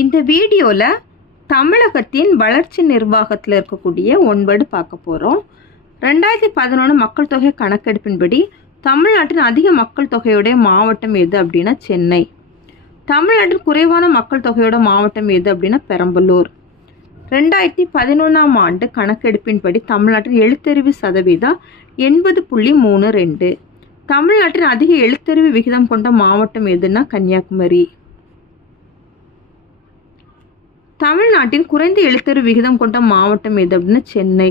இந்த வீடியோவில் தமிழகத்தின் வளர்ச்சி நிர்வாகத்தில் இருக்கக்கூடிய 9 பார்க்க போகிறோம். 2011 மக்கள் தொகை கணக்கெடுப்பின்படி தமிழ்நாட்டின் அதிக மக்கள் தொகையுடைய மாவட்டம் எது அப்படின்னா சென்னை. தமிழ்நாட்டில் குறைவான மக்கள் தொகையோட மாவட்டம் எது அப்படின்னா பெரம்பலூர். 2011ஆம் ஆண்டு கணக்கெடுப்பின்படி தமிழ்நாட்டின் எழுத்தறிவு சதவீதம் 80.32. தமிழ்நாட்டின் அதிக எழுத்தறிவு விகிதம் கொண்ட மாவட்டம் எதுன்னா கன்னியாகுமரி. தமிழ்நாட்டின் குறைந்த எழுத்தறிவு விகிதம் கொண்ட மாவட்டம் எது அப்படின்னா சென்னை.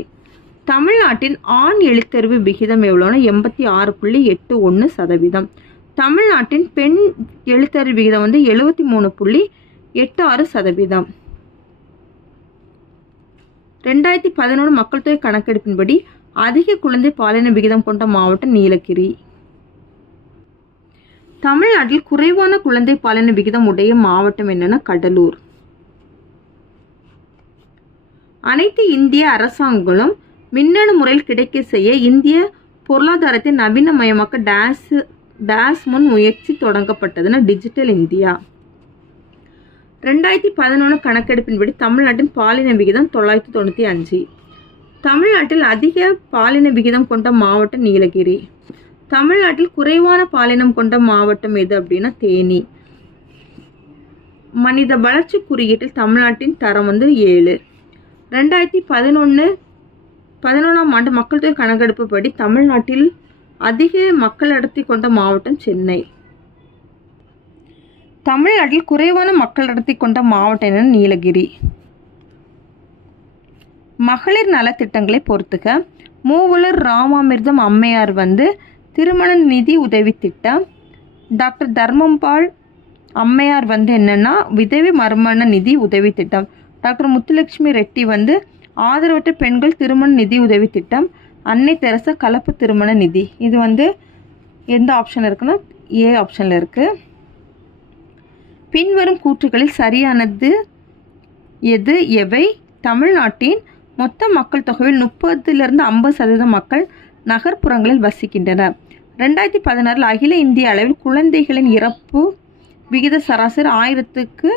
தமிழ்நாட்டின் ஆண் எழுத்தறிவு விகிதம் எவ்வளோன்னா 86.81%. தமிழ்நாட்டின் பெண் எழுத்தறிவு விகிதம் 73.86%. 2011 மக்கள் தொகை கணக்கெடுப்பின்படி அதிக குழந்தை பாலின விகிதம் கொண்ட மாவட்டம் நீலகிரி. தமிழ்நாட்டில் குறைவான குழந்தை பாலின விகிதம் உடைய மாவட்டம் என்னன்னா கடலூர். அனைத்து இந்திய அரசாங்கங்களும் மின்னணு முறையில் கிடைக்க செய்ய இந்திய பொருளாதாரத்தை நவீனமயமாக்க டேஸ் முன் முயற்சி தொடங்கப்பட்டதுன்னா டிஜிட்டல் இந்தியா. 2011 கணக்கெடுப்பின்படி தமிழ்நாட்டின் பாலின விகிதம் 995. தமிழ்நாட்டில் அதிக பாலின விகிதம் கொண்ட மாவட்டம் நீலகிரி. தமிழ்நாட்டில் குறைவான பாலினம் கொண்ட மாவட்டம் எது அப்படின்னா தேனி. மனித வளர்ச்சி குறியீட்டில் தமிழ்நாட்டின் தரம் 7. 2011ஆம் ஆண்டு மக்கள் தொகை கணக்கெடுப்பு படி தமிழ்நாட்டில் அதிக மக்கள் அடர்த்தி கொண்ட மாவட்டம் சென்னை. தமிழ்நாட்டில் குறைவான மக்கள் அடர்த்தி கொண்ட மாவட்டம் என்ன நீலகிரி. மகளிர் நலத்திட்டங்களை பொறுத்துக. மூவலூர் ராமாமிர்தம் அம்மையார் திருமண நிதி உதவி திட்டம். டாக்டர் தர்மம்பாள் அம்மையார் என்னன்னா விதவை மறுமண நிதி உதவி திட்டம். டாக்டர் முத்துலட்சுமி ரெட்டி ஆதரவற்ற பெண்கள் திருமண நிதி உதவி திட்டம். அன்னை தெரசா கலப்பு திருமண நிதி. இது எந்த ஆப்ஷன் இருக்குன்னா ஏ ஆப்ஷனில் இருக்குது. பின்வரும் கூற்றுகளில் சரியானது எது எவை? தமிழ்நாட்டின் மொத்த மக்கள் தொகையில் 30-50% மக்கள் நகர்ப்புறங்களில் வசிக்கின்றனர். 2016 அகில இந்திய அளவில் குழந்தைகளின் இறப்பு விகித சராசரி 1000க்கு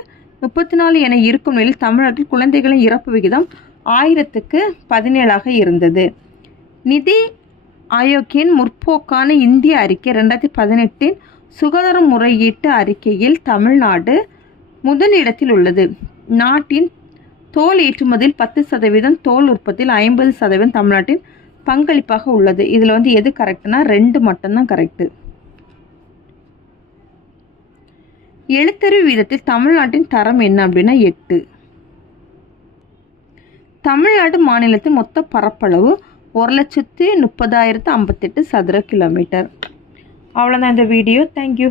34 என இருக்கும் நிலையில் தமிழ்நாட்டில் குழந்தைகளின் இறப்பு விகிதம் 1000க்கு 17 இருந்தது. நிதி ஆயோக்கின் முற்போக்கான இந்திய அறிக்கை 2018 சுகாதார முறையீட்டு அறிக்கையில் தமிழ்நாடு முதலிடத்தில் உள்ளது. நாட்டின் தோல் ஏற்றுமதியில் 10%, தோல் உற்பத்தியில் 50% தமிழ்நாட்டின் பங்களிப்பாக உள்ளது. இதில் எது கரெக்டுனா 2 மட்டும்தான் கரெக்டு. எழுத்தறிவு வீதத்தில் தமிழ்நாட்டின் தரம் என்ன அப்படின்னா 8. தமிழ்நாடு மாநிலத்தின் மொத்த பரப்பளவு 1,30,058 சதுர கிலோமீட்டர். அவ்வளோதான் இந்த வீடியோ. தேங்க்யூ.